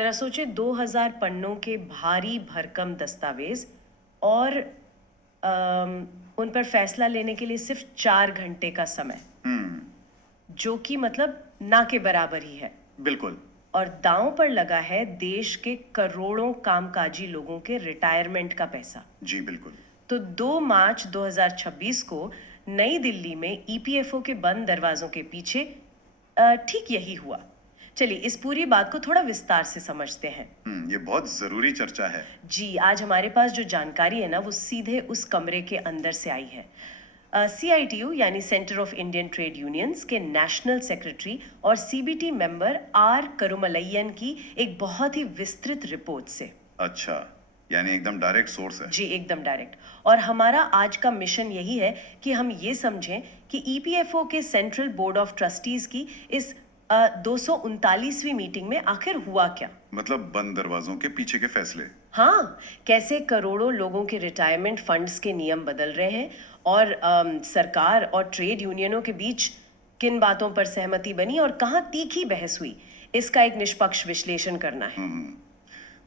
जरा सोचे 2000 पन्नों के भारी भरकम दस्तावेज और उन पर फैसला लेने के लिए सिर्फ 4 घंटे का समय, जो कि मतलब ना के बराबर ही है। बिल्कुल। और दांव पर लगा है देश के करोड़ों कामकाजी लोगों के रिटायरमेंट का पैसा। जी बिल्कुल। तो 2 मार्च 2026 को नई दिल्ली में ईपीएफओ के बंद दरवाजों के पीछे ठीक यही हुआ। चलिए इस पूरी बात को थोड़ा विस्तार से समझते हैं। ये बहुत जरूरी चर्चा है। जी, आज हमारे पास जो जानकारी है ना वो सीधे उस कमरे के अंदर से आई है। CITU यानी centre of Indian trade unions के नेशनल सेक्रेटरी और CBT मेंबर आर करुमलय्यन की एक बहुत ही विस्तृत रिपोर्ट से। अच्छा, यानी एकदम डायरेक्ट सोर्स है। जी एकदम डायरेक्ट। और हमारा आज का मिशन यही है कि हम ये समझें कि EPFO के सेंट्रल बोर्ड ऑफ ट्रस्टीज की इस 239वीं मीटिंग में आखिर हुआ क्या। मतलब बंद दरवाजों के पीछे के फैसले। हाँ, कैसे करोड़ों लोगों के रिटायरमेंट फंड्स के नियम बदल रहे हैं और सरकार और ट्रेड यूनियनों के बीच किन बातों पर सहमति बनी और कहाँ तीखी बहस हुई, इसका एक निष्पक्ष विश्लेषण करना है।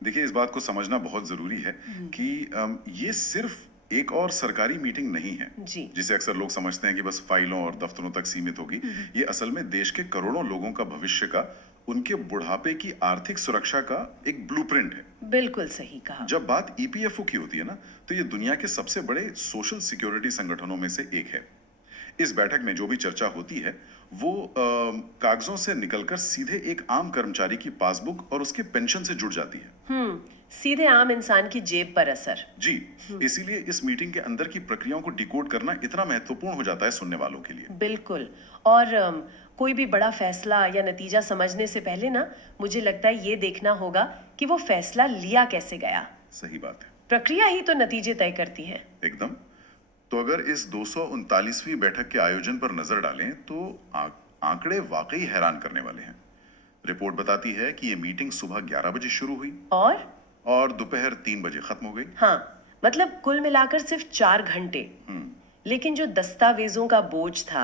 देखिए, इस बात को समझना बहुत जरूरी है कि ये सिर्फ एक और सरकारी मीटिंग नहीं है जी। जिसे अक्सर लोग समझते हैं कि बस फाइलों और दफ्तरों तक सीमित होगी। ये असल में देश के करोड़ों लोगों का भविष्य का, उनके बुढ़ापे की आर्थिक सुरक्षा का एक ब्लूप्रिंट है। बिल्कुल सही कहा। जब बात ईपीएफओ की होती है ना, तो ये दुनिया के सबसे बड़े सोशल सिक्योरिटी संगठनों में से एक है। इस बैठक में जो भी चर्चा होती है वो कागजों से निकलकर सीधे एक आम कर्मचारी की पासबुक और उसके पेंशन से जुड़ जाती है। सीधे आम इंसान की जेब पर असर। जी, इसीलिए इस मीटिंग के अंदर की प्रक्रियाओं को डिकोड करना इतना महत्वपूर्ण हो जाता है सुनने वालों के लिए। बिल्कुल। और कोई भी बड़ा फैसला या नतीजा समझने से पहले ना मुझे लगता है ये देखना होगा कि वो फैसला लिया कैसे गया। सही बात है। प्रक्रिया ही तो नतीजे तय करती है। एकदम। तो अगर इस 239वीं बैठक के आयोजन पर नजर डालें तो आंकड़े वाकई हैरान करने वाले हैं। रिपोर्ट बताती है कि ये मीटिंग सुबह 11 बजे शुरू हुई और दोपहर 3 बजे खत्म हो गई। हाँ, मतलब कुल मिलाकर सिर्फ 4 घंटे। लेकिन जो दस्तावेजों का बोझ था,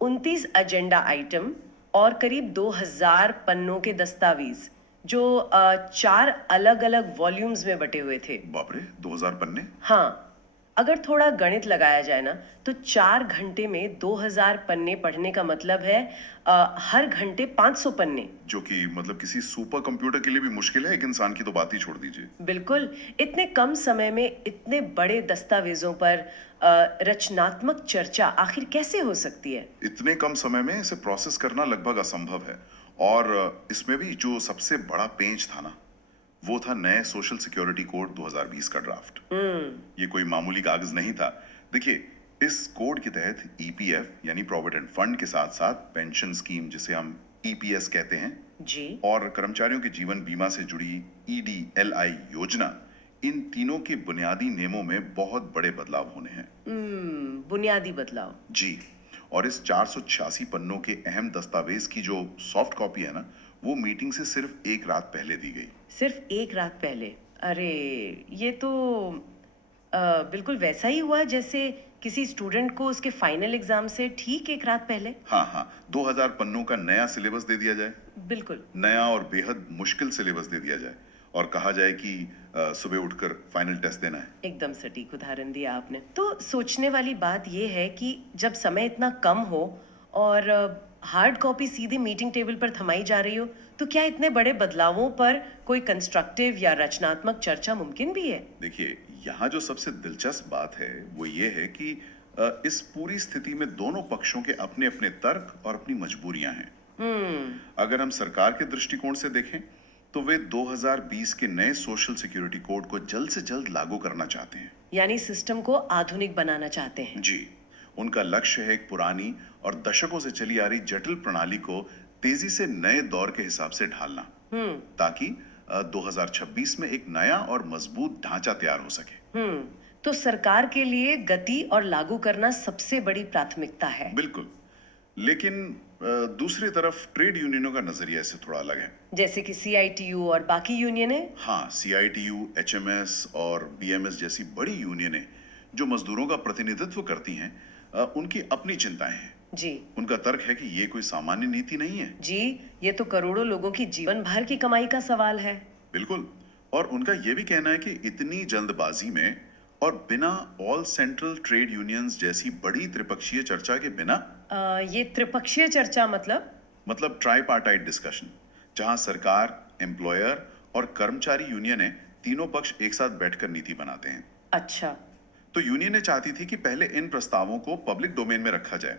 29 एजेंडा आइटम और करीब 2000 पन्नों के दस्तावेज जो 4 अलग अलग वॉल्यूम्स में बटे हुए थे। बाप रे, 2000 पन्ने। हाँ, अगर थोड़ा गणित लगाया जाए ना तो 4 घंटे में 2000 पन्ने पढ़ने का मतलब है हर घंटे 500 पन्ने, जो कि मतलब किसी सुपर कंप्यूटर के लिए भी मुश्किल है, एक इंसान की तो बात ही छोड़ दीजिए। बिल्कुल। इतने कम समय में इतने बड़े दस्तावेजों पर रचनात्मक चर्चा आखिर कैसे हो सकती है। इतने कम समय में इसे प्रोसेस करना लगभग असंभव है। और इसमें भी जो सबसे बड़ा पेंच था ना, वो था नए सोशल सिक्योरिटी कोड 2020 का ड्राफ्ट। ये कोई मामूली कागज नहीं था। देखिए, इस कोड के तहत ईपीएफ यानी प्रोविडेंट फंड के साथ साथ पेंशन स्कीम, जिसे हम ईपीएस कहते हैं जी, और कर्मचारियों के जीवन बीमा से जुड़ी ईडीएलआई योजना, इन तीनों के बुनियादी नियमों में बहुत बड़े बदलाव होने हैं। बुनियादी बदलाव। जी, और इस 486 पन्नों के अहम दस्तावेज की जो सॉफ्ट कॉपी है ना, वो मीटिंग से सिर्फ एक रात पहले दी गई। सिर्फ एक रात पहले? अरे, ये तो बिल्कुल वैसा ही हुआ जैसे किसी स्टूडेंट को उसके फाइनल एग्जाम से ठीक एक रात पहले। हाँ, 2000 पन्नों का नया सिलेबस दे दिया जाए। बिल्कुल नया और बेहद मुश्किल सिलेबस दे दिया जाए और कहा जाए कि सुबह उठकर फाइनल टेस्ट देना है। एकदम सटीक उदाहरण दिया आपने। तो सोचने वाली बात यह है कि जब समय इतना कम हो और हार्ड कॉपी सीधे मीटिंग टेबल पर थमाई जा रही हो, तो क्या इतने बड़े बदलावों पर कोई कंस्ट्रक्टिव या रचनात्मक चर्चा मुमकिन भी है? देखिए, यहाँ जो सबसे दिलचस्प बात है वो ये है कि इस पूरी स्थिति में दोनों पक्षों के अपने अपने तर्क और अपनी मजबूरियां हैं। अगर हम सरकार के दृष्टिकोण से देखें तो वे 2020 के नए सोशल सिक्योरिटी कोड को जल्द से जल्द लागू करना चाहते हैं, यानी सिस्टम को आधुनिक बनाना चाहते हैं। जी, उनका लक्ष्य है एक पुरानी और दशकों से चली आ रही जटिल प्रणाली को तेजी से नए दौर के हिसाब से ढालना, ताकि 2026 में एक नया और मजबूत ढांचा तैयार हो सके। तो सरकार के लिए गति और लागू करना सबसे बड़ी प्राथमिकता है। बिल्कुल। लेकिन दूसरी तरफ ट्रेड यूनियनों का नजरिया इससे थोड़ा अलग है। जैसे कि CITU और बाकी यूनियनें। हाँ, CITU, HMS और BMS जैसी बड़ी यूनियनें जो मजदूरों का प्रतिनिधित्व करती हैं, उनकी अपनी चिंताएं हैं। जी उनका तर्क है कि ये कोई सामान्य नीति नहीं है। जी, ये तो करोड़ों लोगों की जीवन भर की कमाई का सवाल है। बिल्कुल। और उनका ये भी कहना है कि इतनी जल्दबाजी में और बिना ऑल सेंट्रल ट्रेड यूनियंस जैसी बड़ी त्रिपक्षीय चर्चा के बिना, ये त्रिपक्षीय चर्चा मतलब ट्राइपार्टाइट डिस्कशन, जहां सरकार, एम्प्लॉयर और कर्मचारी यूनियनें तीनों पक्ष एक साथ बैठकर नीति बनाते हैं। अच्छा, तो यूनियनें चाहती थी कि पहले इन प्रस्तावों को पब्लिक डोमेन में रखा जाए,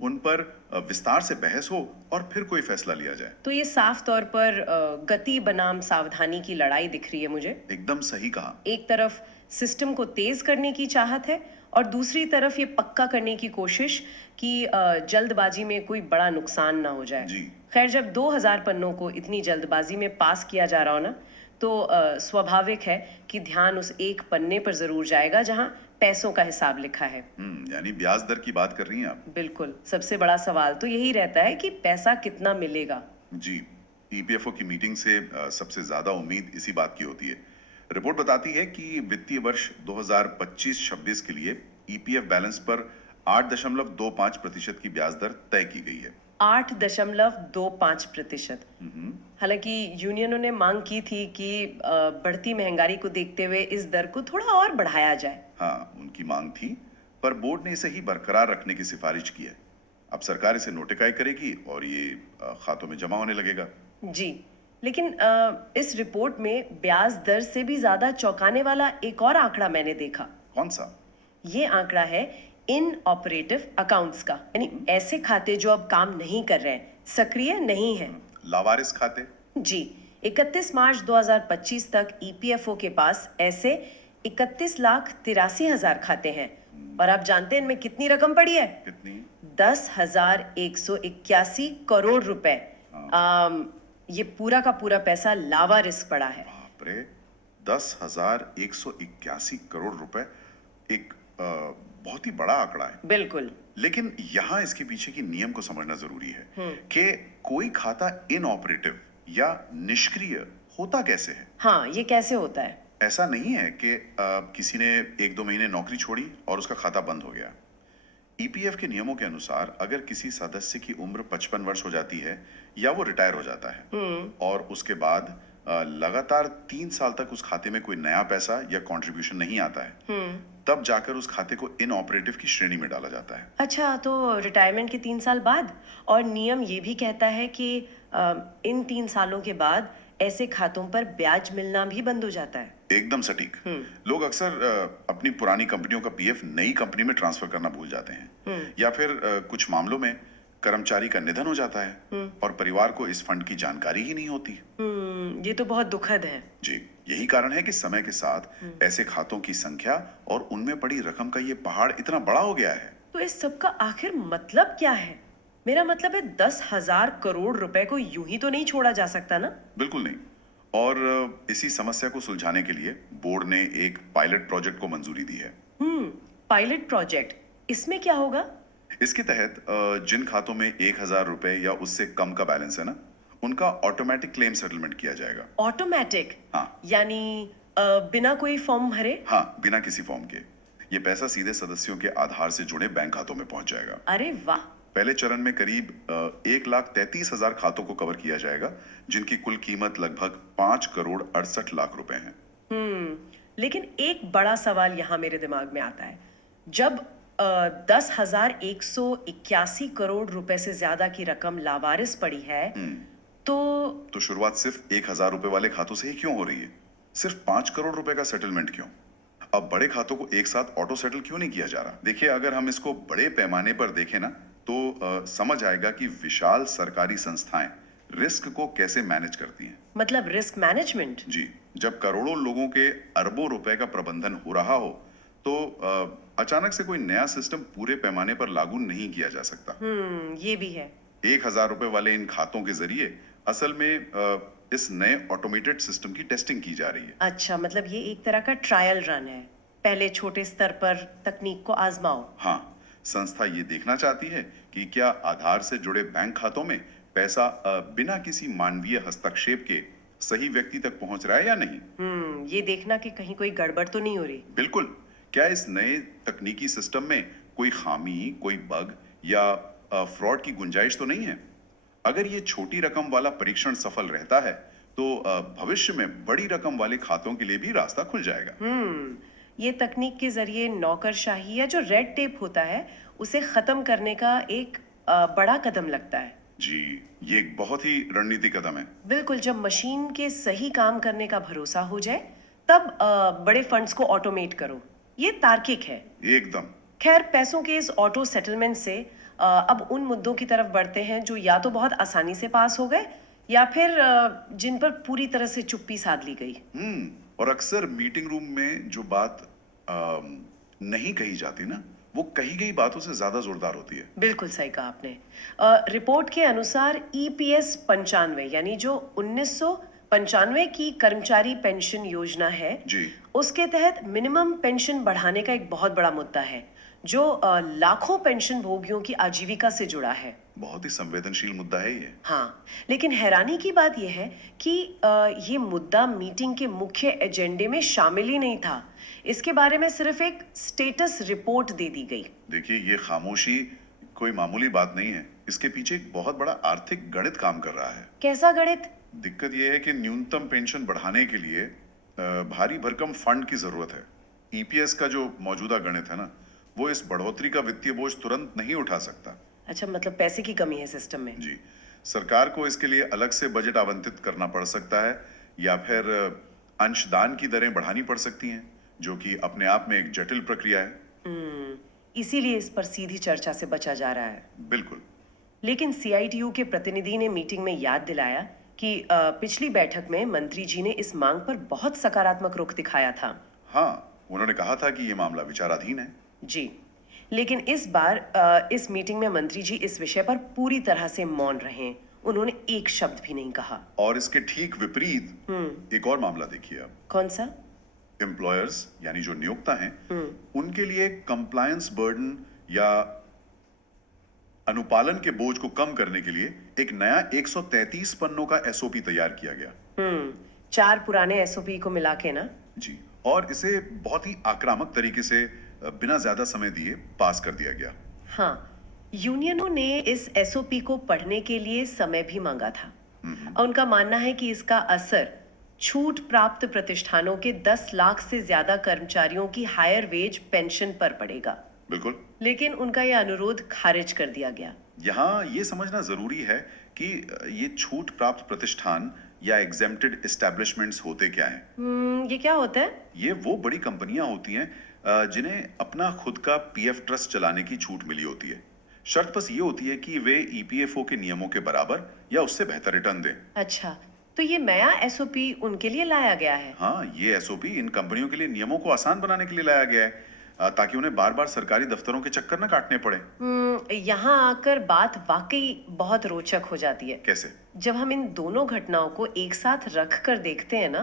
उन पर विस्तार से बहस हो और फिर कोई फैसला लिया जाए। तो ये साफ तौर पर गति बनाम सावधानी की लड़ाई दिख रही है मुझे। एकदम सही कहा। एक तरफ सिस्टम को तेज करने की चाहत है और दूसरी तरफ ये पक्का करने की कोशिश कि जल्दबाजी में कोई बड़ा नुकसान ना हो जाए। जी। खैर, जब 2000 पन्नों को इतनी जल्दबाजी में पास किया जा रहा हो ना, तो स्वाभाविक है कि ध्यान उस एक पन्ने पर जरूर जाएगा जहां पैसों का हिसाब लिखा है। यानी ब्याज दर की बात कर रही हैं आप? बिल्कुल, सबसे बड़ा सवाल तो यही रहता है कि पैसा कितना मिलेगा। जी, ईपीएफओ की मीटिंग से सबसे ज्यादा उम्मीद इसी बात की होती है। रिपोर्ट बताती है कि वित्तीय वर्ष 2025-26 के लिए ईपीएफ बैलेंस पर 8.25% की ब्याज दर तय की गई है। 8.25%। हालांकि यूनियनों ने मांग की थी कि बढ़ती महंगाई को देखते हुए इस दर को थोड़ा और बढ़ाया जाए। हाँ, उनकी मांग थी, पर बोर्ड ने इसे ही बरकरार रखने की सिफारिश की है। अब सरकार इसे नोटिफाई करेगी और ये खातों में जमा होने लगेगा। जी, लेकिन इस रिपोर्ट में ब्याज दर से भी ज्यादा चौंकाने वाला एक और आंकड़ा मैंने देखा। कौन सा? ये आंकड़ा है इन ऑपरेटिव अकाउंट्स का, यानी ऐसे खाते जो अब काम नहीं कर रहे हैं, सक्रिय नहीं है। लावारिस खाते? जी, 31 मार्च 2025 तक ईपीएफओ के पास ऐसे 31,83,000 खाते हैं। और आप जानते हैं इनमें कितनी रकम पड़ी है? कितनी? 10,181 करोड़ रुपए। ये पूरा का पूरा पैसा लावा रिस्क पड़ा है। बाप रे, 10,181 करोड़ रुपए, एक बहुत ही बड़ा आंकड़ा है। बिल्कुल। लेकिन यहाँ इसके पीछे की नियम को समझना जरूरी है कि कोई खाता इनऑपरेटिव या निष्क्रिय होता कैसे है। हाँ, ये कैसे होता है? ऐसा नहीं है कि किसी ने 1-2 महीने नौकरी छोड़ी और उसका खाता बंद हो गया। ईपीएफ के नियमों के अनुसार अगर किसी सदस्य की उम्र 55 वर्ष हो जाती है या वो रिटायर हो जाता है और उसके बाद लगातार 3 साल तक उस खाते में कोई नया पैसा या कंट्रीब्यूशन नहीं आता है, तब जाकर उस खाते को इनऑपरेटिव की श्रेणी में डाला जाता है। अच्छा, तो रिटायरमेंट के 3 साल बाद? और नियम ये भी कहता है कि इन 3 सालों के बाद ऐसे खातों पर ब्याज मिलना भी बंद हो जाता है। एकदम सटीक। लोग अक्सर अपनी पुरानी कंपनियों का पीएफ नई कंपनी में ट्रांसफर करना भूल जाते हैं, या फिर कुछ मामलों में कर्मचारी का निधन हो जाता है और परिवार को इस फंड की जानकारी ही नहीं होती। ये तो बहुत दुखद है। जी, यही कारण है कि समय के साथ ऐसे खातों की संख्या और उनमें पड़ी रकम का ये पहाड़ इतना बड़ा हो गया है। तो इस सब का आखिर मतलब क्या है? मेरा मतलब है 10,000 करोड़ रुपए को यूं ही तो नहीं छोड़ा जा सकता ना? बिल्कुल नहीं। और इसी समस्या को सुलझाने के लिए बोर्ड ने एक पायलट प्रोजेक्ट को मंजूरी दी है। पायलट प्रोजेक्ट, इसमें क्या होगा? इसके तहत जिन खातों में 1,000 रुपए या उससे कम का बैलेंस है ना, उनका ऑटोमेटिक क्लेम सेटलमेंट किया जाएगा। ऑटोमेटिक? हाँ। यानी बिना कोई फॉर्म भरे? हाँ, बिना किसी फॉर्म के। ये पैसा सीधे सदस्यों के आधार से जुड़े बैंक खातों में पहुंच जाएगा। अरे वाह! पहले चरण में करीब 1,33,000 खातों को कवर किया जाएगा, जिनकी कुल कीमत लगभग 5,68,00,000 रुपए है। लेकिन एक बड़ा सवाल यहाँ मेरे दिमाग में आता है। जब 10,181 करोड़ रुपए से ज्यादा की रकम लावारिस पड़ी है, तो शुरुआत सिर्फ 1,000 रुपए वाले खातों से ही क्यों हो रही है? सिर्फ 5 करोड़ रुपए का सेटलमेंट क्यों? अब बड़े खातों को एक साथ ऑटो सेटल क्यों नहीं किया जा रहा? देखिए, अगर हम इसको बड़े पैमाने पर देखें ना, तो समझ आएगा कि विशाल सरकारी संस्थाएं रिस्क को कैसे मैनेज करती हैं। मतलब रिस्क मैनेजमेंट? जी, जब करोड़ों लोगों के अरबों रुपए का प्रबंधन हो रहा हो, तो अचानक से कोई नया सिस्टम पूरे पैमाने पर लागू नहीं किया जा सकता। ये भी है। 1,000 रुपए वाले इन खातों के जरिए असल में इस नए ऑटोमेटेड सिस्टम की टेस्टिंग की जा रही है। अच्छा, मतलब ये एक तरह का ट्रायल रन है। पहले छोटे स्तर पर तकनीक को आजमाओ। हाँ, संस्था ये देखना चाहती है कि क्या आधार से जुड़े बैंक खातों में पैसा बिना किसी मानवीय हस्तक्षेप के सही व्यक्ति तक पहुंच रहा है या नहीं। ये देखना कि कहीं कोई गड़बड़ तो नहीं हो रही। बिल्कुल। क्या इस नए तकनीकी सिस्टम में कोई खामी, कोई बग या फ्रॉड की गुंजाइश तो नहीं है? अगर ये छोटी रकम वाला परीक्षण सफल रहता है तो भविष्य में बड़ी रकम वाले खातों के लिए भी रास्ता खुल जाएगा। ये तकनीक के जरिए नौकरशाही या जो रेड टेप होता है उसे खत्म करने का एक बड़ा कदम लगता है। जी, ये एक बहुत ही रणनीतिक कदम है। बिल्कुल, जब मशीन के सही काम करने का भरोसा हो जाए तब बड़े फंड्स को ऑटोमेट करो। ये तार्किक है। एकदम। खैर, पैसों के इस ऑटो सेटलमेंट से अब उन मुद्दों की तरफ बढ़ते हैं जो या तो बहुत आसानी से पास हो गए या फिर जिन पर पूरी तरह से चुप्पी साध ली गई। और अक्सर मीटिंग रूम में जो बात नहीं कही जाती ना, वो कही गई बातों से ज्यादा जोरदार होती है। बिल्कुल सही कहा आपने। रिपोर्ट के अनुसार ईपीएस 95 यानी जो 1995 की कर्मचारी पेंशन योजना है जी। उसके तहत मिनिमम पेंशन बढ़ाने का एक बहुत बड़ा मुद्दा है जो लाखों पेंशन भोगियों की आजीविका से जुड़ा है। बहुत ही संवेदनशील मुद्दा है ये। हाँ, लेकिन हैरानी की बात यह है कि ये मुद्दा मीटिंग के मुख्य एजेंडे में शामिल ही नहीं था। इसके बारे में सिर्फ एक स्टेटस रिपोर्ट दे दी गई। देखिए, ये खामोशी कोई मामूली बात नहीं है। इसके पीछे एक बहुत बड़ा आर्थिक गणित काम कर रहा है। कैसा गणित? दिक्कत यह है कि न्यूनतम पेंशन बढ़ाने के लिए भारी भरकम फंड की जरूरत है। ईपीएस का जो मौजूदा गणित है ना, वो इस बढ़ोतरी का वित्तीय बोझ तुरंत नहीं उठा सकता। अच्छा, मतलब पैसे की कमी है सिस्टम में। जी, सरकार को इसके लिए अलग से बजट आवंटित करना पड़ सकता है या फिर अंशदान की दरें बढ़ानी पड़ सकती हैं, जो कि अपने आप में एक जटिल प्रक्रिया है। इसीलिए इस पर सीधी चर्चा से बचा जा रहा है। बिल्कुल। लेकिन सीआईटीयू के प्रतिनिधि ने मीटिंग में याद दिलाया कि पिछली बैठक में मंत्री जी ने इस मांग पर बहुत सकारात्मक रुख दिखाया था। हाँ, उन्होंने कहा था कि ये मामला विचाराधीन है। जी, लेकिन इस बार इस मीटिंग में मंत्री जी इस विषय पर पूरी तरह से मौन रहे। उन्होंने एक शब्द भी नहीं कहा। और इसके ठीक विपरीत एक और मामला देखिए आप। कौन सा? एम्प्लॉयर्स यानी जो नियोक्ता हैं, उनके लिए कंप्लायंस बर्डन या अनुपालन के बोझ को कम करने के लिए एक नया 133 पन्नों का एसओपी तैयार किया गया। 4 पुराने एसओपी को मिला के ना। जी, और इसे बहुत ही आक्रामक तरीके से बिना ज्यादा समय दिए पास कर दिया गया। हाँ, यूनियनों ने इस एसओपी को पढ़ने के लिए समय भी मांगा था और उनका मानना है कि इसका असर छूट प्राप्त प्रतिष्ठानों के 10 लाख से ज्यादा कर्मचारियों की हायर वेज पेंशन पर पड़ेगा। बिल्कुल। लेकिन उनका यह अनुरोध खारिज कर दिया गया। यहाँ ये समझना जरूरी है कि ये छूट प्राप्त प्रतिष्ठान या एग्जेम्प्टेड एस्टैब्लिशमेंट्स होते क्या हैं। ये क्या होता है? ये वो बड़ी कंपनियां होती हैं जिन्हें अपना खुद का पीएफ ट्रस्ट चलाने की छूट मिली होती है। शर्त बस ये होती है कि वे ईपीएफओ के नियमों के बराबर या उससे बेहतर रिटर्न दें। अच्छा, तो ये नया एसओपी उनके लिए लाया गया है। हाँ, ये एसओपी इन कंपनियों के लिए नियमों को आसान बनाने के लिए लाया गया है ताकि उन्हें बार बार सरकारी दफ्तरों के चक्कर न काटने पड़े। यहाँ आकर बात वाकई बहुत रोचक हो जाती है। कैसे? जब हम इन दोनों घटनाओं को एक साथ रख कर देखते हैं ना,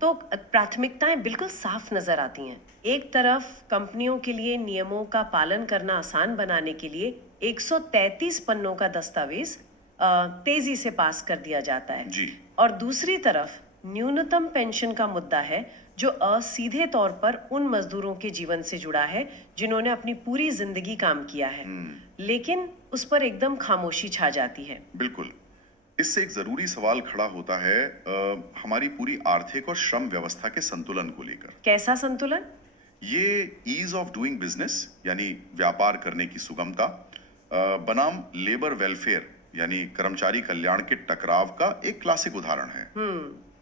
तो प्राथमिकताएं बिल्कुल साफ नजर आती हैं। एक तरफ कंपनियों के लिए नियमों का पालन करना आसान बनाने के लिए 133 पन्नों का दस्तावेज तेजी से पास कर दिया जाता है। जी। और दूसरी तरफ न्यूनतम पेंशन का मुद्दा है जो असीधे तौर पर उन मजदूरों के जीवन से जुड़ा है जिन्होंने अपनी पूरी जिंदगी काम किया है, लेकिन उस पर एकदम खामोशी छा जाती है। बिल्कुल। इससे एक जरूरी सवाल खड़ा होता है हमारी पूरी आर्थिक और श्रम व्यवस्था के संतुलन को लेकर। कैसा संतुलन? ये ईज ऑफ डूइंग बिजनेस यानी व्यापार करने की सुगमता बनाम लेबर वेलफेयर यानी कर्मचारी कल्याण के टकराव का एक क्लासिक उदाहरण है।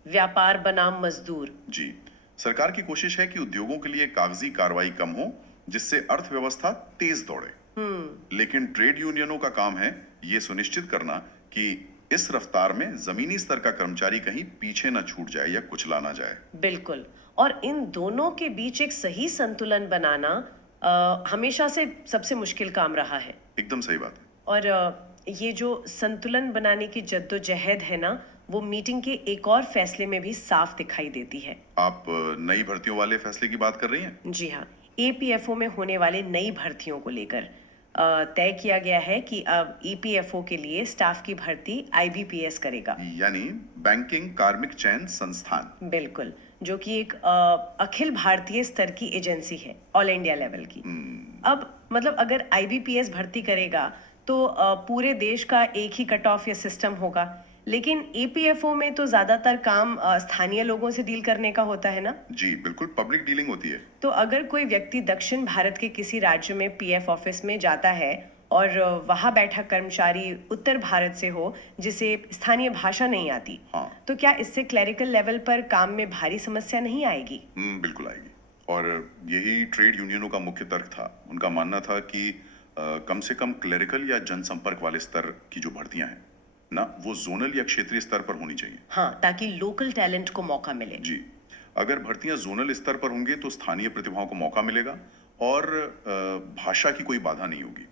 व्यापार बनाम मजदूर। जी, सरकार की कोशिश है कि उद्योगों के लिए कागजी कार्रवाई कम हो जिससे अर्थव्यवस्था तेज दौड़े। लेकिन ट्रेड यूनियनों का काम है ये सुनिश्चित करना कि इस रफ्तार में जमीनी स्तर का कर्मचारी कहीं पीछे न छूट जाए या कुचला ना जाए। बिल्कुल, और इन दोनों के बीच एक सही संतुलन बनाना हमेशा से सबसे मुश्किल काम रहा है। एकदम सही बात है। और ये जो संतुलन बनाने की जद्दोजहद है ना, वो मीटिंग के एक और फैसले में भी साफ दिखाई देती है। आप नई भर्तियों वाले फैसले की बात कर रही हैं? जी हाँ, एपीएफओ में होने वाले नई भर्तियों को लेकर तय किया गया है कि अब ईपीएफओ के लिए स्टाफ की भर्ती आईबीपीएस करेगा, यानी बैंकिंग कार्मिक चयन संस्थान। बिल्कुल, जो कि एक अखिल भारतीय स्तर की एजेंसी है, ऑल इंडिया लेवल की। अब मतलब अगर आईबीपीएस भर्ती करेगा तो पूरे देश का एक ही कट ऑफ या सिस्टम होगा, लेकिन ईपीएफओ में तो ज्यादातर काम स्थानीय लोगों से डील करने का होता है ना। जी बिल्कुल, पब्लिक डीलिंग होती है। तो अगर कोई व्यक्ति दक्षिण भारत के किसी राज्य में पीएफ ऑफिस में जाता है और वहां बैठा कर्मचारी उत्तर भारत से हो जिसे स्थानीय भाषा नहीं आती, हाँ। तो क्या इससे क्लरिकल लेवल पर काम में भारी समस्या नहीं आएगी? बिल्कुल आएगी। और यही ट्रेड यूनियनों का मुख्य तर्क था। उनका मानना था कि कम से कम क्लरिकल या जनसंपर्क वाले स्तर की जो भर्तियां हैं ना, वो जोनल या क्षेत्रीय स्तर पर होनी चाहिए। हाँ, ताकि लोकल टैलेंट को मौका मिले। जी, अगर भर्तियां जोनल स्तर पर होंगी तो स्थानीय प्रतिभाओं को मौका मिलेगा और भाषा की कोई बाधा नहीं होगी।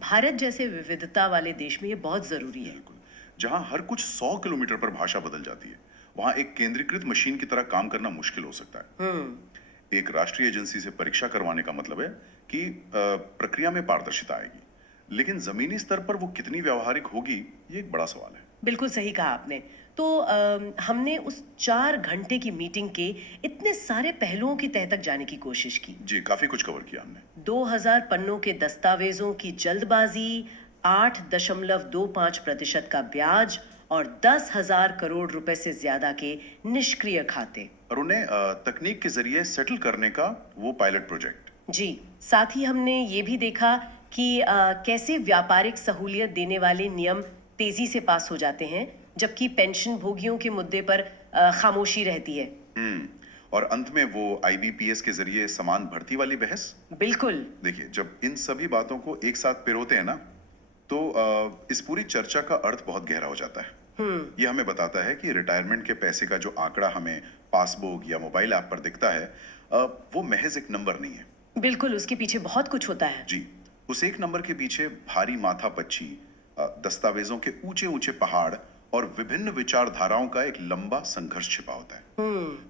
भारत जैसे विविधता वाले देश में ये बहुत जरूरी है। बिल्कुल, जहां हर कुछ 100 किलोमीटर पर भाषा बदल जाती है, वहां एक केंद्रीकृत मशीन की तरह काम करना मुश्किल हो सकता है। एक राष्ट्रीय एजेंसी से परीक्षा करवाने का मतलब है कि प्रक्रिया में पारदर्शिता आएगी, लेकिन जमीनी स्तर पर वो कितनी व्यावहारिक होगी, ये एक बड़ा सवाल है। बिल्कुल सही कहा आपने। तो हमने उस 4 घंटे की मीटिंग के इतने सारे पहलुओं की तह तक जाने की कोशिश की। जी, काफी कुछ कवर किया हमने। 2000 पन्नों के दस्तावेजों की जल्दबाजी, 8.25% का ब्याज और 10,000 करोड़ रुपए से ज्यादा के निष्क्रिय खाते, और उन्हें तकनीक के जरिए सेटल करने का वो पायलट प्रोजेक्ट। जी। साथ ही हमने ये भी देखा कि कैसे व्यापारिक सहूलियत देने वाले नियम तेजी से पास हो जाते हैं, जबकि पेंशन भोगियों के मुद्दे पर खामोशी रहती है। और अंत में वो आईबीपीएस के जरिए समान भर्ती वाली बहस। बिल्कुल। देखिए, जब इन सभी बातों को एक साथ पिरोते हैं ना, तो इस पूरी चर्चा का अर्थ बहुत गहरा हो जाता है। ये हमें बताता है कि रिटायरमेंट के पैसे का जो आंकड़ा हमें पासबुक या मोबाइल ऐप पर दिखता है, वो महज एक नंबर नहीं है। बिल्कुल, उसके पीछे बहुत कुछ होता है। जी, उस एक नंबर के पीछे भारी माथापच्ची, दस्तावेजों के ऊंचे ऊंचे पहाड़ और विभिन्न विचारधाराओं का एक लंबा संघर्ष छिपा होता है।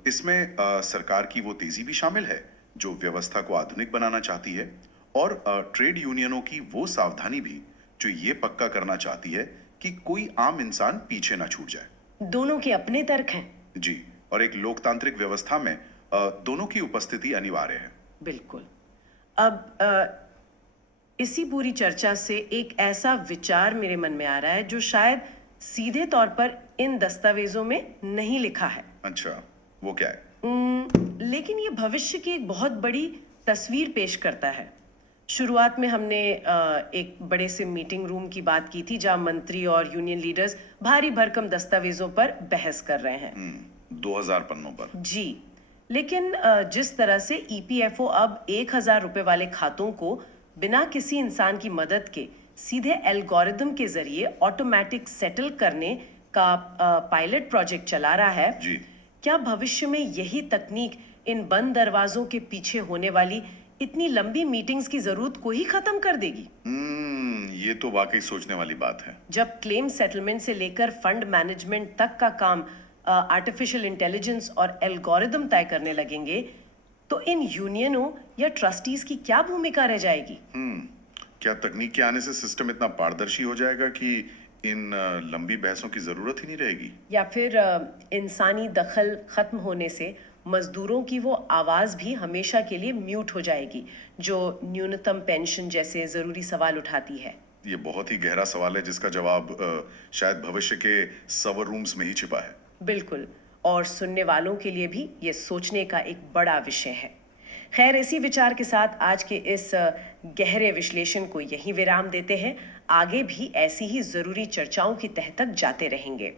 इसमें सरकार की वो तेजी भी शामिल है जो व्यवस्था को आधुनिक बनाना चाहती है, और ट्रेड यूनियनों की वो सावधानी भी जो ये पक्का करना चाहती है कि कोई आम इंसान पीछे ना छूट जाए। दोनों के अपने तर्क हैं। जी, और एक लोकतांत्रिक व्यवस्था में दोनों की उपस्थिति अनिवार्य है। बिल्कुल। अब इसी पूरी चर्चा से एक ऐसा विचार मेरे मन में आ रहा है जो शायद सीधे तौर पर इन दस्तावेजों में नहीं लिखा है। अच्छा, वो क्या है? लेकिन ये भविष्य की एक बहुत बड़ी तस्वीर पेश करता है। शुरुआत में हमने एक बड़े से मीटिंग रूम की बात की थी जहां मंत्री और यूनियन लीडर्स भारी भरकम दस्तावेजों पर बहस कर रहे हैं। 2000 पन्नों पर। जी, लेकिन जिस तरह से ईपीएफओ अब 1,000 रुपए वाले खातों को बिना किसी इंसान की मदद के सीधे एल्गोरिदम के जरिए ऑटोमेटिक सेटल करने का पायलट प्रोजेक्ट चला रहा है, जी, क्या भविष्य में यही तकनीक इन बंद दरवाजों के पीछे होने वाली इतनी लंबी मीटिंग्स की जरूरत को ही खत्म कर देगी? ये तो वाकई सोचने वाली बात है। जब क्लेम सेटलमेंट से लेकर फंड मैनेजमेंट तक का काम आर्टिफिशियल इंटेलिजेंस और एल्गोरिदम तय करने लगेंगे, तो इन यूनियनों या ट्रस्टीज की क्या भूमिका रह जाएगी? क्या तकनीक के आने से सिस्टम इतना पारदर्शी हो जाएगा कि इन लंबी बहसों की जरूरत ही नहीं रहेगी? या फिर इंसानी दखल खत्म होने से मजदूरों की वो आवाज भी हमेशा के लिए म्यूट हो जाएगी जो न्यूनतम पेंशन जैसे जरूरी सवाल उठाती है? ये बहुत ही गहरा सवाल है जिसका जवाब शायद भविष्य के सर्वर रूम्स में ही छिपा है। बिल्कुल, और सुनने वालों के लिए भी ये सोचने का एक बड़ा विषय है। खैर, इसी विचार के साथ आज के इस गहरे विश्लेषण को यहीं विराम देते हैं। आगे भी ऐसी ही जरूरी चर्चाओं की तह तक जाते रहेंगे।